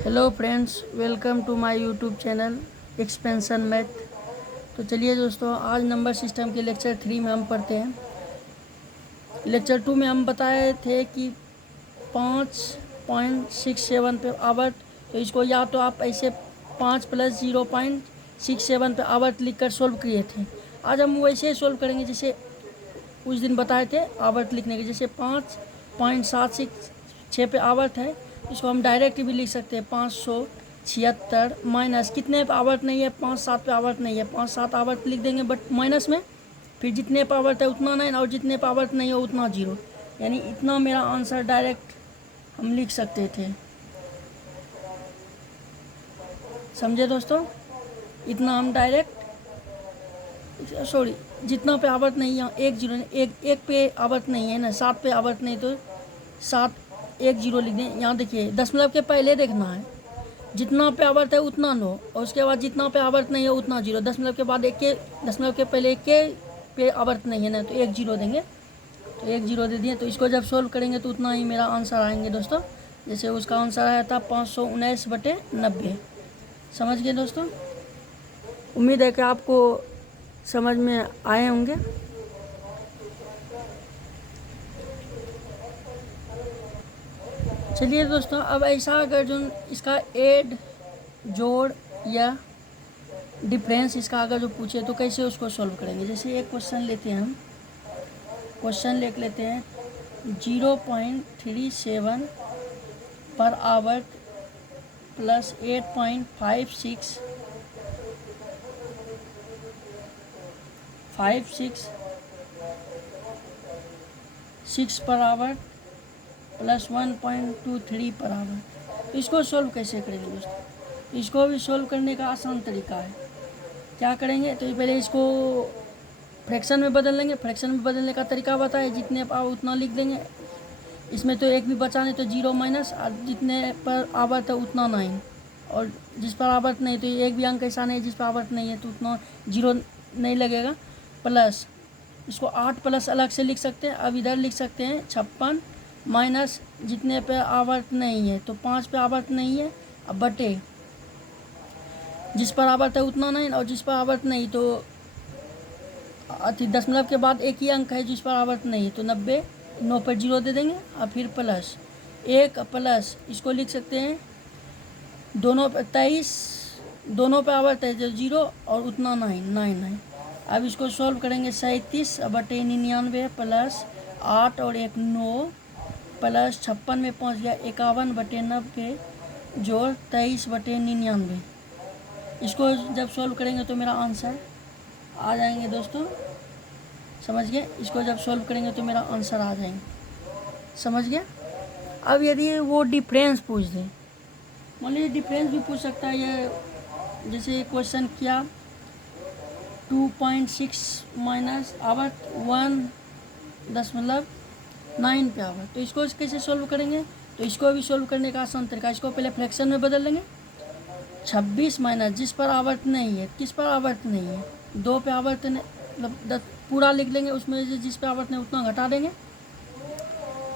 Hello friends, welcome to my YouTube channel expansion math. तो चलिए दोस्तों, आज नंबर सिस्टम के लेक्चर 3 में हम पढ़ते हैं। लेक्चर 2 में हम बताए थे कि 5.67 पे आवर्त, तो इसको या तो आप ऐसे 5 + 0.67 पे आवर्त लिख कर सोल्व किए थे। आज हम वैसे सोल्व करेंगे जैसे उस दिन बताए थे आवर्त लिखने के। जैसे 5.766 पे आवर्त है, इसको हम डायरेक्ट भी लिख सकते हैं 576 माइनस कितने पे आवर्त नहीं है, 5-7 पे आवर्त नहीं है, 5-7 आवर्त लिख देंगे बट माइनस में, फिर जितने पे आवर्त है उतना 9 और जितने पे आवर्त नहीं है उतना 0, यानी इतना मेरा आंसर डायरेक्ट हम लिख सकते थे। समझे दोस्तों? इतना हम डायरेक्ट, सॉरी, जितना पे आवर्त नहीं है, एक जीरो, एक पे आवर्त नहीं है ना, 7 पे आवर्त नहीं, तो 7 1 0 लिख दें। यहाँ देखिए दशमलव के पहले देखना है, जितना पे आवर्त है उतना 9 और उसके बाद जितना पे आवर्त नहीं है उतना 0। दशमलव के बाद दशमलव के पहले के पे आवर्त नहीं है ना, तो 1 0 देंगे, तो 1 0 दे दिए। तो इसको जब सोल्व करेंगे तो उतना ही मेरा आंसर आएंगे दोस्तों। जैसे उसका आंसर आया था 519/90। समझ गए दोस्तों? उम्मीद है कि आपको समझ में आए होंगे। चलिए दोस्तों, अब ऐसा अगर जो इसका ऐड, जोड़ या डिफरेंस इसका अगर जो पूछे तो कैसे उसको सॉल्व करेंगे। जैसे एक क्वेश्चन लेते हैं, हम क्वेश्चन लिख लेते हैं 0.37 per hour plus 8.56 per hour plus 1.23 per hour. तो इसको सॉल्व कैसे करेंगे दोस्तों? इसको भी सॉल्व करने का आसान तरीका है। क्या करेंगे, तो पहले इसको फ्रैक्शन में बदल लेंगे। फ्रैक्शन में बदलने का तरीका बताए, जितने पर उतना लिख देंगे। इसमें तो एक भी बचा नहीं, तो 0 माइनस, और जितने पर आवर्त है उतना 9, और जिस पर आवर्त नहीं तो एक भी अंक ऐसा नहीं जिस पर आवर्त नहीं है तो उतना 0 नहीं लगेगा। प्लस इसको 8 प्लस अलग से लिख सकते हैं। अब इधर लिख सकते हैं 56 माइनस जितने पे आवर्त नहीं है, तो 5 पे आवर्त नहीं है, अब बटे जिस पर आवर्त है उतना 9 और जिस पर आवर्त नहीं तो दशमलव के बाद एक ही अंक है जिस पर आवर्त नहीं है, तो 90, 9 पर 0 दे देंगे। और फिर प्लस 1 प्लस इसको लिख सकते हैं दोनों पे 23, दोनों पे आवर्त है जो 0 और उतना 9। अब इसको सॉल्व करेंगे 37/99 प्लस 8 और 1 9 प्लस 56 में पहुँच गया 51/90 जोड़ 23/99। इसको जब सॉल्व करेंगे तो मेरा आंसर आ जाएंगे दोस्तों। समझ गए? इसको जब सॉल्व करेंगे तो मेरा आंसर आ जाएंगे। समझ गया? अब यदि वो डिफरेंस पूछ दें, मान लीजिए डिफरेंस भी पूछ सकता है। ये जैसे क्वेश्चन किया 2.6 माइनस आवर्त 1.9 पे आवर्त, तो इसको कैसे सॉल्व करेंगे? तो इसको भी सॉल्व करने का आसान तरीका, इसको पहले फ्रैक्शन में बदल लेंगे। 26 माइनस जिस पर आवर्त नहीं है, किस पर आवर्त नहीं है, 2 पे आवर्त मतलब पूरा लिख लेंगे, उसमें जिस पे आवर्त नहीं उतना घटा देंगे।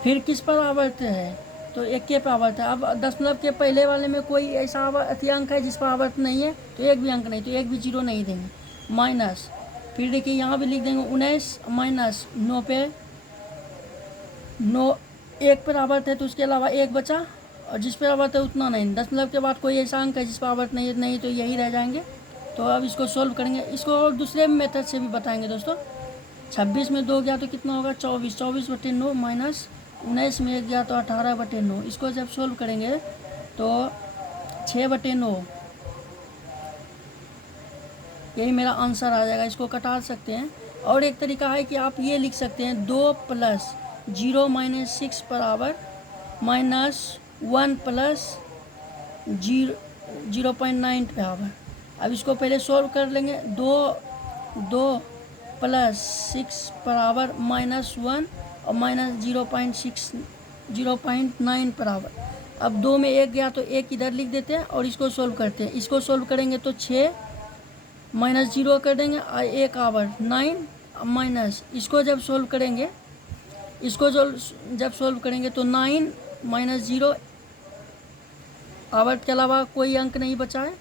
फिर किस पर आवर्त है, तो 1 के पे आवर्त है। अब दशमलव के पहले वाले में कोई ऐसा अंक है जिस पर आवर्त नहीं है, तो एक भी अंक नहीं, तो एक भी 0 नहीं देंगे। माइनस फिर देखिए यहाँ भी लिख देंगे 19 माइनस 9 पे 9, 1 पर आवर्त है तो उसके अलावा 1 बचा, और जिस पर आवर्त है उतना नहीं। दशमलव के बाद कोई ऐसा अंक है जिस पर आवर्त नहीं है, नहीं तो यही रह जाएंगे। तो अब इसको सोल्व करेंगे। इसको और दूसरे मेथड से भी बताएंगे दोस्तों। 26 में 2 गया तो कितना होगा 24, 24/9 माइनस 19 में 1 गया तो 18/9। इसको जब सोल्व करेंगे तो 6/9, यही मेरा आंसर आ जाएगा। इसको कटा सकते हैं। और एक तरीका है कि आप ये लिख सकते हैं 2 plus 0 minus 6 per hour minus 1 plus 0.9 पे आवर। अब इसको पहले सॉल्व कर लेंगे। 2 प्लस 6 पर आवर माइनस 1 और माइनस 0.9 पर आवर। अब 2 में 1 गया तो 1 इधर लिख देते हैं और इसको सॉल्व करते हैं। इसको सॉल्व करेंगे तो 6 माइनस 0 कर देंगे और 1 आवर 9 माइनस, इसको जब सॉल्व करेंगे, इसको जब सॉल्व करेंगे तो 9 माइनस 0 आवर्त के अलावा कोई अंक नहीं बचा है।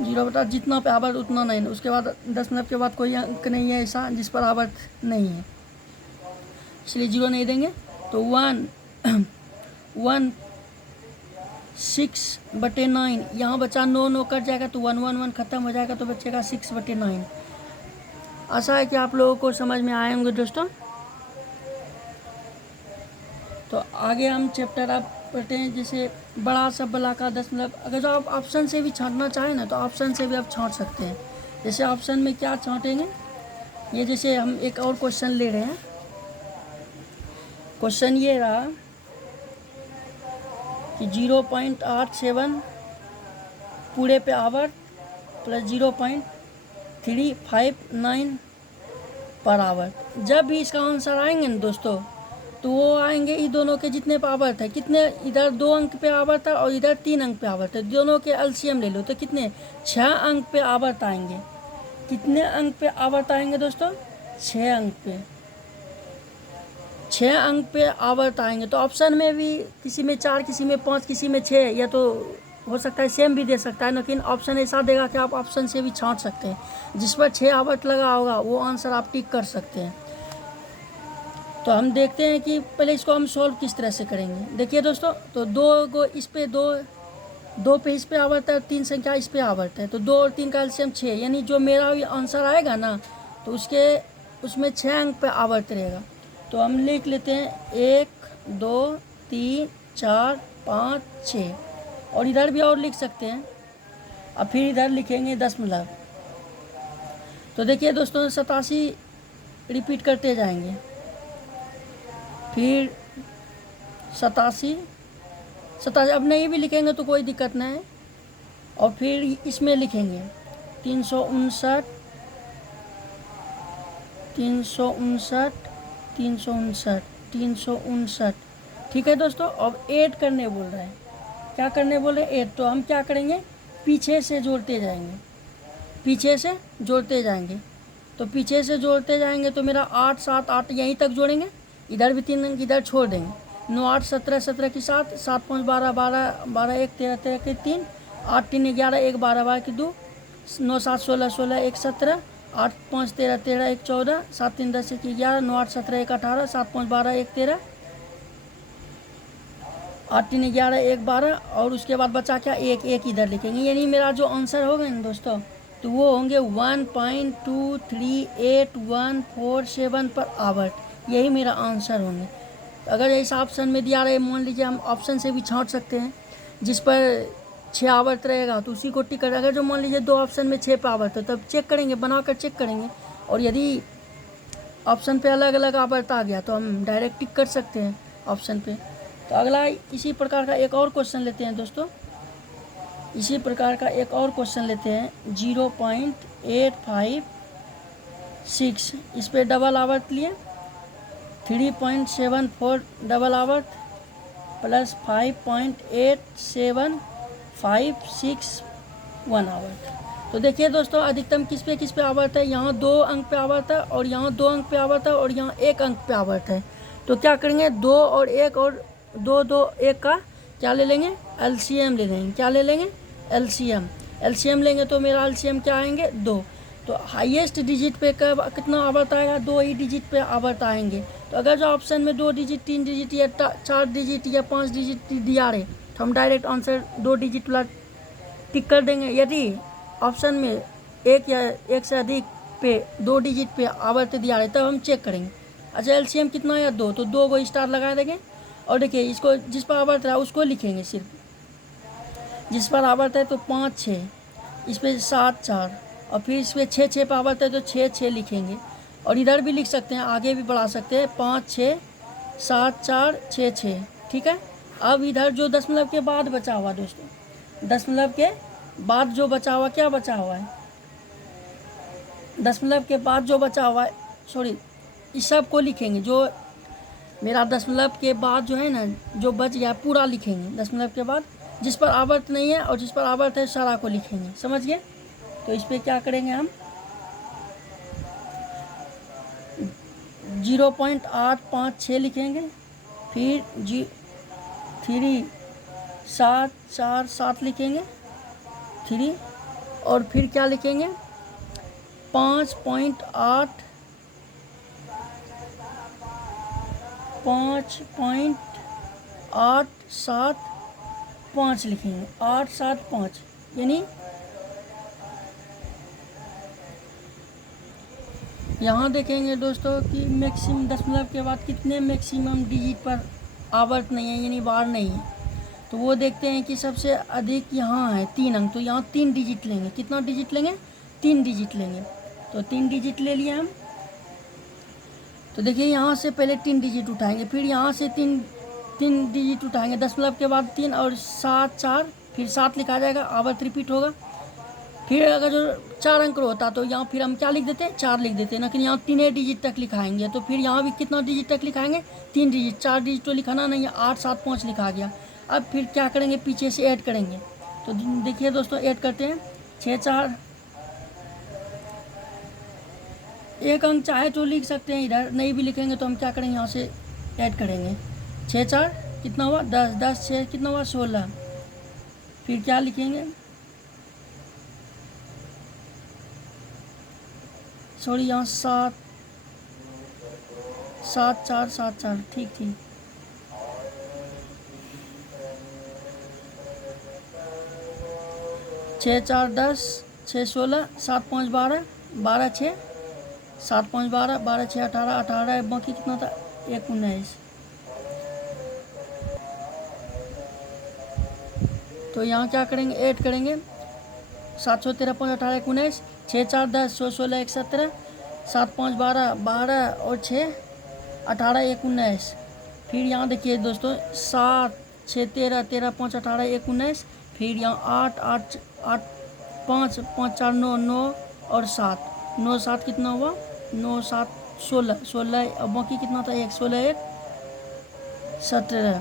0 बटा जितना पे आवर्त उतना नहीं, उसके बाद दशमलव के बाद कोई अंक नहीं है ऐसा जिस पर आवर्त नहीं है, इसलिए 0 नहीं देंगे। तो 1/6/9 यहाँ बचा 9 कट जाएगा तो 1 खत्म हो जाएगा, तो बचेगा 6/9। आशा है कि आप लोगों को समझ में आए होंगे दोस्तों। तो आगे हम चैप्टर आप पढ़ते हैं, जैसे बड़ा सबला का दशमलव। अगर जो आप ऑप्शन से भी छांटना चाहें ना तो ऑप्शन से भी आप छांट सकते हैं। जैसे ऑप्शन में क्या छांटेंगे, ये जैसे हम एक और क्वेश्चन ले रहे हैं। क्वेश्चन ये रहा कि 0.87 पूरे पे आवर्त प्लस 0.359 पर आवर्त। जब भी इसका आंसर आएंगे ना दोस्तों, तो वो आएंगे इस दोनों के जितने पे आवर्त है, कितने, इधर 2 अंक पे आवर्त है और इधर 3 अंक पे आवर्त है, दोनों के एलसीएम ले लो तो कितने 6 अंक पे आवर्त आएंगे। कितने अंक पे आवर्त आएंगे दोस्तों, 6 अंक पे, 6 अंक पे आवर्त आएंगे। तो ऑप्शन में भी किसी में 4, किसी में 5, किसी में 6, या तो हो सकता है सेम भी दे सकता है, लेकिन ऑप्शन ऐसा देगा कि आप ऑप्शन से भी छांट सकते हैं। जिस पर 6 आवर्त लगा होगा वो आंसर आप टिक कर सकते हैं। तो हम देखते हैं कि पहले इसको हम सॉल्व किस तरह से करेंगे। देखिए दोस्तों, तो 2 को इस पे 2 पे इस पे आवर्त है, 3 संख्या इस पे आवर्त है, तो 2 और 3 का एलसीएम 6, यानी जो मेरा आंसर आएगा ना तो उसमें 6 अंक पे आवर्त रहेगा। तो हम लिख लेते हैं 1 2 3 4 5 6, और इधर भी और लिख सकते हैं। अब फिर इधर लिखेंगे दशमलव। तो देखिए दोस्तों 87 रिपीट करते जाएंगे, फिर 87 अब नहीं भी लिखेंगे तो कोई दिक्कत नहीं है। और फिर इसमें लिखेंगे 359 359 359 359। ठीक है दोस्तों, अब ऐड करने बोल रहे हैं। क्या करने बोल रहे हैं, ऐड। तो हम क्या करेंगे, पीछे से जोड़ते जाएंगे, पीछे से जोड़ते जाएंगे। तो पीछे से जोड़ते जाएंगे तो मेरा 8 7 8 यहीं तक जोड़ेंगे, इधर भी 3 अंक इधर छोड़ देंगे। 9 8 17 17 की 7 7 5 12 12 12 1 13 13 के 3 8 3 11 1 12 12 की 2 9 7 16 16 1 17 8 5 13 13 1 14 7 3 10 1 11 9 8 17 1 18 7 5 12 1 13 8 3 11 1 12, और उसके बाद बचा क्या, एक इधर लिखेंगे। यानी मेरा जो आंसर होगा ना दोस्तों, तो वो होंगे 1.23847 पर आवर्त। यही मेरा आंसर होंगे। तो अगर इस ऑप्शन में दिया रहे, मान लीजिए हम ऑप्शन से भी छांट सकते हैं, जिस पर 6 आवर्त रहेगा तो उसी को टिक कर। अगर जो मान लीजिए 2 ऑप्शन में 6 पे आवर्त है, तब चेक करेंगे, बनाकर चेक करेंगे। और यदि ऑप्शन पे अलग अलग आवर्त आ गया तो हम डायरेक्ट टिक कर सकते हैं ऑप्शन पे। तो अगला इसी प्रकार का एक और क्वेश्चन लेते हैं दोस्तों, इसी प्रकार का एक और क्वेश्चन लेते हैं 0.856। इस पर डबल आवर्त लिए, 3.74 डबल आवर्त प्लस 5.87561 आवर्त। तो देखिए दोस्तों, अधिकतम किस पे आवर्त है, यहाँ 2 अंक पे आवर्त है, और यहाँ 2 अंक पे आवर्त है, और यहाँ 1 अंक पे आवर्त है। तो क्या करेंगे, 2 और 1 और 2 2 1 का क्या ले लेंगे, एलसीएम ले लेंगे। क्या ले लेंगे, एलसीएम लेंगे। तो मेरा एलसीएम क्या आएंगे, 2। तो हाईएस्ट डिजिट पे कब कितना आवर्त आएगा, 2 ही डिजिट पे आवर्त आएंगे। तो अगर जो ऑप्शन में 2 डिजिट 3 डिजिट या 4 डिजिट या 5 डिजिट दिया रहे, तो हम डायरेक्ट आंसर 2 डिजिट वाला टिक कर देंगे। यदि ऑप्शन में 1 या 1 से अधिक पे 2 डिजिट पे आवर्त दिया रहे, तब हम चेक करेंगे। अच्छा, एलसीएम कितना है, 2, तो 2 को स्टार लगा देंगे। और देखिए, इसको जिस पर आवर्त रहा उसको लिखेंगे, सिर्फ जिस पर आवर्त है तो 5 6, इस पर 7 4, और फिर इस पर 6 6 पर आवर्त है तो 6 6 लिखेंगे। और इधर भी लिख सकते हैं, आगे भी बढ़ा सकते हैं, 5 6 7 4 6 6। ठीक है। अब इधर जो दशमलव के बाद बचा हुआ दोस्तों, दशमलव के बाद जो बचा हुआ, क्या बचा हुआ है, दशमलव के बाद जो बचा हुआ है, सॉरी, इस सब को लिखेंगे। जो मेरा दशमलव के बाद जो है ना, जो बच गया पूरा लिखेंगे दशमलव के बाद। जिस पर आवर्त नहीं है और जिस पर आवर्त है सारा को लिखेंगे, समझ गए। तो इस पर क्या करेंगे हम, 0.856 लिखेंगे, फिर 3 7 4 7 लिखेंगे 3 और फिर क्या लिखेंगे 5.8 5.875 लिखेंगे 875 यानी यहाँ देखेंगे दोस्तों कि मैक्सिमम दशमलव के बाद कितने मैक्सिमम डिजिट पर आवर्त नहीं है यानी बार नहीं है। तो वो देखते हैं कि सबसे अधिक यहाँ है 3 अंक, तो यहाँ 3 डिजिट लेंगे। कितना डिजिट लेंगे 3 डिजिट लेंगे। तो 3 डिजिट ले लिए हम। तो देखिए यहाँ से पहले 3 डिजिट उठाएंगे, फिर यहाँ से 3 डिजिट उठाएंगे, दशमलव के बाद 3 और 7 4 फिर 7 लिखा जाएगा, आवर्त रिपीट होगा। फिर अगर जो 4 अंक होता तो यहाँ फिर हम क्या लिख देते हैं 4 लिख देते हैं, लेकिन यहाँ 3 डिजिट तक लिखाएंगे। तो फिर यहाँ भी कितना डिजिट तक लिखाएंगे 3 डिजिट, 4 डिजिट तो लिखाना नहीं है, 8 7 5 लिखा गया। अब फिर क्या करेंगे पीछे से ऐड करेंगे। तो देखिए दोस्तों ऐड करते हैं 6 4 एक अंक चाहे तो लिख सकते हैं, इधर नहीं भी लिखेंगे तो हम क्या करेंगे यहाँ से ऐड करेंगे 6 4 कितना हुआ 10 10 6 कितना हुआ 16। फिर क्या लिखेंगे सॉरी यहाँ 7 7 4 7 4 ठीक ठीक। छः 4 10 6 16 7 5 12 12 6 7 5 12 12 6 18 18 बाकी कितना था 1 19। तो यहाँ क्या करेंगे ऐड करेंगे 7 6 13 5 18 19 6 4 10 6 16 1 17 7 5 12 12 और 6 18 1 19। फिर यहाँ देखिए दोस्तों 7 6 13 13 5 18 1 19। फिर यहाँ 8 8 8 5 5 4 9 9 और 7 9 7 कितना हुआ 9 7 16 16 और बाकी कितना था 1 16 1 17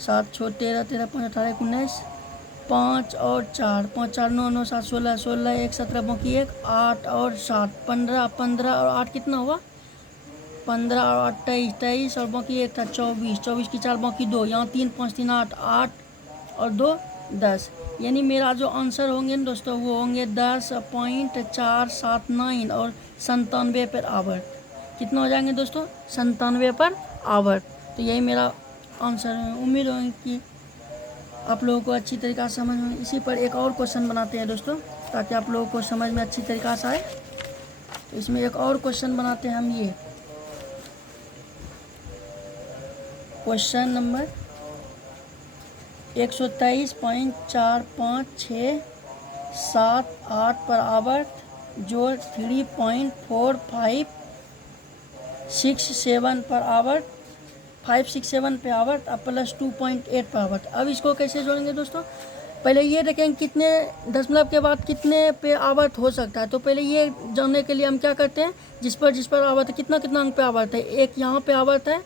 7 6 13 13 5 18 1 19 5 और 4 5 4 9 9 7 16 16 1 17 बाकी 1 8 और 7 15 15 और 8 कितना हुआ 15 और 8 23 23 और बाकी 1 था 24 24 की 4 बाकी 2 यहाँ 3 5 3 8 8 और 2 10। यानी मेरा जो आंसर होंगे ना दोस्तों वो होंगे 10.479 और 97 पर आवर्त। कितना हो जाएंगे दोस्तों 97 पर आवर्त। तो यही मेरा आंसर है। उम्मीद है कि आप लोगों को अच्छी तरीक़ा से समझ में। इसी पर एक और क्वेश्चन बनाते हैं दोस्तों ताकि आप लोगों को समझ में अच्छी तरीक़ा से आए। तो इसमें एक और क्वेश्चन बनाते हैं हम, ये क्वेश्चन नंबर 123.45678 पर आवर्त जो 3.4567 पर आवर्त 567 पे आवर्त अब प्लस 2.8 पर आवर्त। अब इसको कैसे जोड़ेंगे दोस्तों, पहले ये देखेंगे कितने दशमलव के बाद कितने पे आवर्त हो सकता है। तो पहले ये जानने के लिए हम क्या करते हैं जिस पर आवर्त है कितना अंक पे आवर्त है। एक यहाँ पे आवर्त है,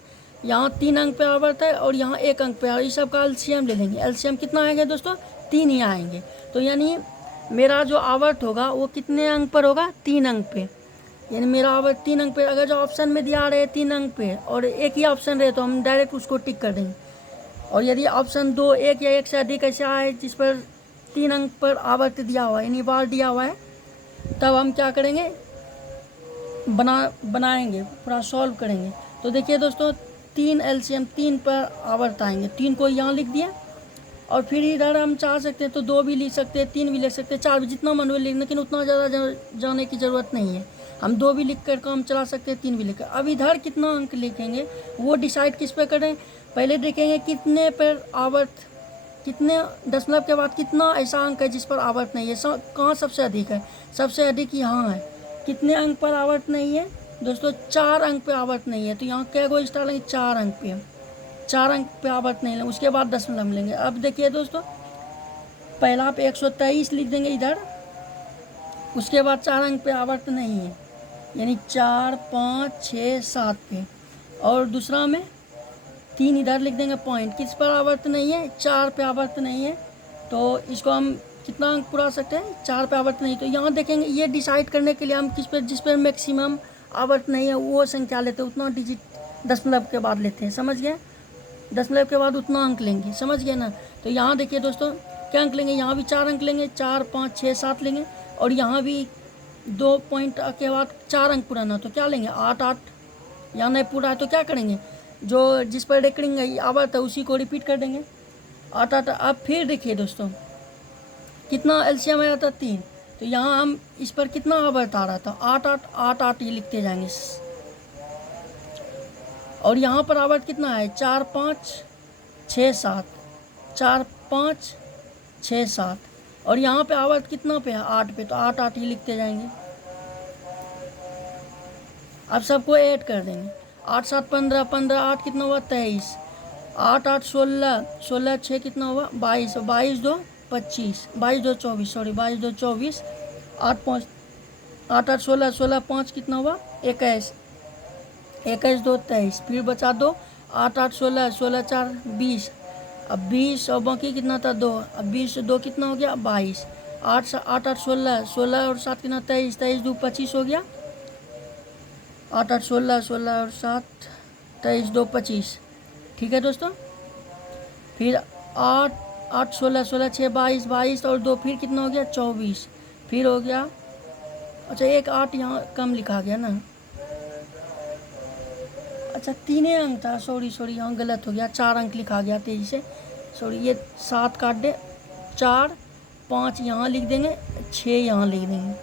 यहाँ 3 अंक पे आवर्त है और यहाँ 1 अंक पे। और इस सब का एलसीएम ले लेंगे। एलसीएम कितना आएंगे दोस्तों 3 ही आएंगे। तो यानी मेरा जो आवर्त होगा वो कितने अंक पर होगा 3 अंक पे। यानी मेरा आवर्त 3 अंक पे। अगर जो ऑप्शन में दिया रहे 3 अंक पे और एक ही ऑप्शन रहे तो हम डायरेक्ट उसको टिक कर देंगे। और यदि ऑप्शन 2 1 या 1 से अधिक ऐसा है जिस पर 3 अंक पर आवर्त दिया हुआ है यानी बार दिया हुआ है, तब हम क्या करेंगे बनाएंगे पूरा सॉल्व करेंगे। तो देखिए दोस्तों 3 एलसीएम 3 पर आवर्त आएंगे। 3 को यहाँ लिख दिया और फिर इधर हम चाह सकते हैं तो 2 भी लिख सकते हैं, 3 भी लिख सकते हैं, 4 भी, जितना मन में लिख, लेकिन उतना ज़्यादा जाने की ज़रूरत नहीं है। हम 2 भी लिख कर काम चला सकते हैं, 3 भी लिख कर। अब इधर कितना अंक लिखेंगे वो डिसाइड किस पर करें। पहले देखेंगे कितने पर आवर्त, कितने दशमलव के बाद कितना ऐसा अंक है जिस पर आवर्त नहीं है। कहाँ सबसे अधिक है, सबसे अधिक यहाँ है। कितने अंक पर आवर्त नहीं है दोस्तों 4 अंक पे आवर्त नहीं है। तो यहाँ क्या गो स्टार लेंगे 4 अंक पे, 4 अंक पे आवर्त नहीं लेंगे, उसके बाद दशमलव लेंगे। अब देखिए दोस्तों पहला पे 123 लिख देंगे इधर, उसके बाद 4 अंक पे आवर्त नहीं है यानी 4 5 6 7 पे। और दूसरा में 3 इधर लिख देंगे पॉइंट, किस पर आवर्त नहीं है 4 पे आवर्त नहीं है। तो इसको हम कितना अंक पुरा सकते हैं 4 पे आवर्त नहीं। तो यहाँ देखेंगे ये डिसाइड करने के लिए हम जिस पर मैक्सिमम आवर्त नहीं है वो संख्या लेते हैं, उतना डिजिट दशमलव के बाद लेते हैं। समझ गए। दशमलव के बाद उतना अंक लेंगे, समझ गए ना। तो यहाँ देखिए दोस्तों क्या अंक लेंगे, यहाँ भी 4 अंक लेंगे, 4 5 6 7 लेंगे, और यहाँ भी 2 पॉइंट के बाद 4 अंक पुराना, तो क्या लेंगे 8 8। यहाँ नहीं पूरा है तो क्या करेंगे, जो जिस पर रेकरिंग आवर्त है उसी को रिपीट कर देंगे 8 8। अब फिर देखिए दोस्तों कितना एलसीएम आया था 3, तो यहाँ हम इस पर कितना आवर्त आ रहा था 8 8 8 8, ये लिखते जाएंगे। और यहाँ पर आवर्त कितना है 4 5 6 7, 4 5 6 7, और यहाँ पे आवर्त कितना पे है 8 पे, तो 8 8 ये लिखते जाएंगे। अब सबको ऐड कर देंगे, 8 7 15, 15 8 कितना हुआ 23, 8 8 16, 16 6 कितना हुआ 22, 22 2 25, 22 2 24, सॉरी 22 2 24, 8 5 8 8 16, 16 5 कितना हुआ 21, 21 2 23, फिर बचा 2, 8 8 16, 16 4 20, अब 20 और बाकी कितना था 2, अब 20 2 कितना हो गया 22, 8 8 8 16, 16 और 7 कितना 23, 23 2 25 हो गया, 8 8 16, 16 और 7 23 2 25। ठीक है दोस्तों, फिर 8 8 16, 16 6 22, 22 और 2 फिर कितना हो गया 24, फिर हो गया, अच्छा एक 8 यहाँ कम लिखा गया ना, अच्छा 3 अंक था, सॉरी यहाँ गलत हो गया, 4 अंक लिखा गया तेजी से, सॉरी ये 7 काट दे, 4 5 यहाँ लिख देंगे, 6 यहाँ लिख देंगे,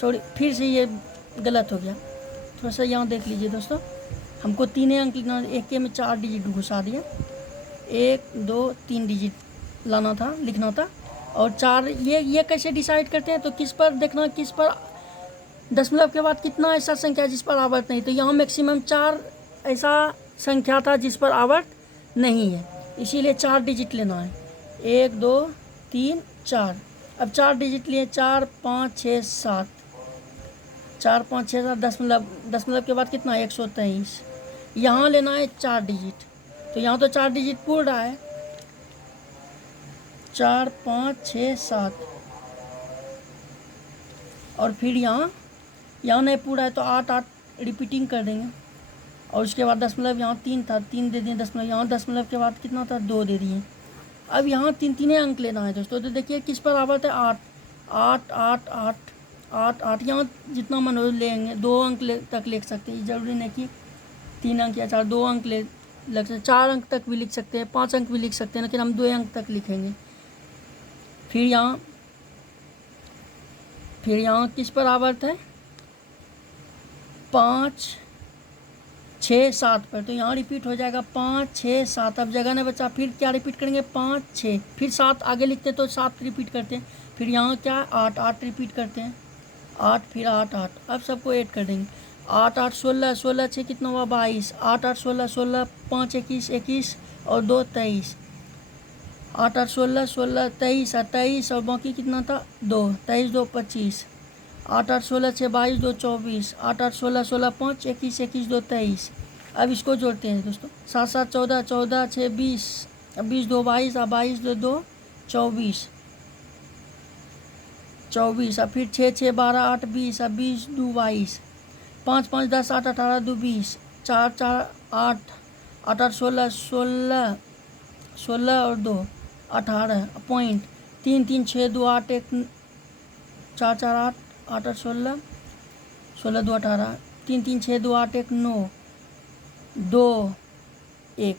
सॉरी फिर से ये गलत हो गया, थोड़ा सा यहाँ देख लीजिए दोस्तों, हमको 3 अंक लिखना, एक के में 4 डिजिट घुसा दिया, 1 2 3 डिजिट लाना था, लिखना था, और 4 ये कैसे डिसाइड करते हैं, तो किस पर देखना, किस पर दशमलव के बाद कितना ऐसा संख्या जिस पर आवर्त नहीं, तो यहाँ मैक्सिमम 4 ऐसा संख्या था जिस पर आवर्त नहीं है, इसीलिए 4 डिजिट लेना है, 1 2 3 4। अब 4 डिजिट लिए, 4 5 6 7, 4 5 6 7, दशमलव के बाद कितना 123, यहाँ लेना है 4 डिजिट, तो यहाँ तो 4 डिजिट पूर्ण रहा है, 4 5 6 7, और फिर यहाँ नहीं पूरा है तो 8 8 रिपीटिंग कर देंगे, और उसके बाद दशमलव यहाँ 3 था, 3 दे दिए दशमलव, यहाँ दशमलव के बाद कितना था 2 दे दिए। अब यहाँ 3 अंक लेना है दोस्तों, तो देखिए किस पर आवर्त है 8 8 8 8 8 8, यहाँ जितना मन हो लेंगे, 2 अंक तक लिख सकते हैं, ज़रूरी नहीं कि 3 अंक या 4, 2 अंक लग सकते हैं, 4 अंक तक भी लिख सकते हैं, 5 अंक भी लिख सकते हैं, लेकिन हम 2 अंक तक लिखेंगे। फिर यहाँ किस पर आवर्त है 5 6 7 पर, तो यहाँ रिपीट हो जाएगा 5 6 7, अब जगह नहीं बचा, फिर क्या रिपीट करेंगे 5 6, फिर 7 आगे लिखते तो 7 रिपीट करते हैं, फिर यहाँ क्या 8 8 रिपीट करते हैं, 8 फिर 8 8, अब सबको ऐड कर देंगे, 8 8 16, 16 6 कितना हुआ 22, 8 8 16, 16 5 21 21 और 2 23, 8 8 16 16 23 28, और बाकी कितना था 2, 23 2 25, 8 8 16 6 22 2 24, 8 8 16 16 5 21 21 2 23। अब इसको जोड़ते हैं दोस्तों, 7 7 14, 14 6 20, अब 20 2 22, अब 22 2 2 24, 24, अब फिर 6 6 12 8 20, अब 20 2 22, 5 5 10 8 18 2 20, 4 4 8 8 8 16 16 16 और 2 18, पॉइंट 3 3 6 2 8 1 4 4 8 8 8 16 16 2 18, 3 3 6 2 8 1 9 2 1,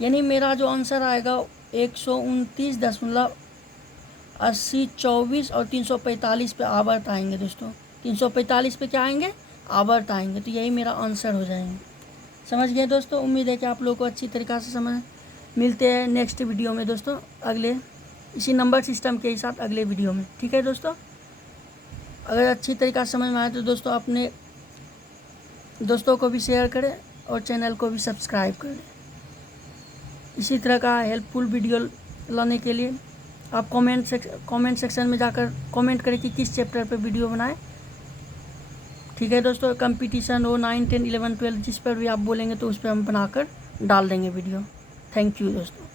यानी मेरा जो आंसर आएगा 129.80 24 और 345 पे आवर्त आएंगे दोस्तों, 345 पे क्या आएंगे आवर्त आएंगे, तो यही मेरा आंसर हो जाएंगे। समझ गए दोस्तों, उम्मीद है कि आप लोगों को अच्छी तरीक़ा से समझ। मिलते हैं नेक्स्ट वीडियो में दोस्तों, अगले इसी नंबर सिस्टम के साथ अगले वीडियो में। ठीक है दोस्तों, अगर अच्छी तरीक़ा से समझ में आए तो दोस्तों अपने दोस्तों को भी शेयर करें और चैनल को भी सब्सक्राइब करें। इसी तरह का हेल्पफुल वीडियो लाने के लिए आप कमेंट सेक्शन में जाकर कमेंट करें कि किस चैप्टर पर वीडियो बनाएं। ठीक है दोस्तों, कंपटीशन हो 9 10 11 12 जिस पर भी आप बोलेंगे तो उस पर हम बनाकर डाल देंगे वीडियो। थैंक यू दोस्तों।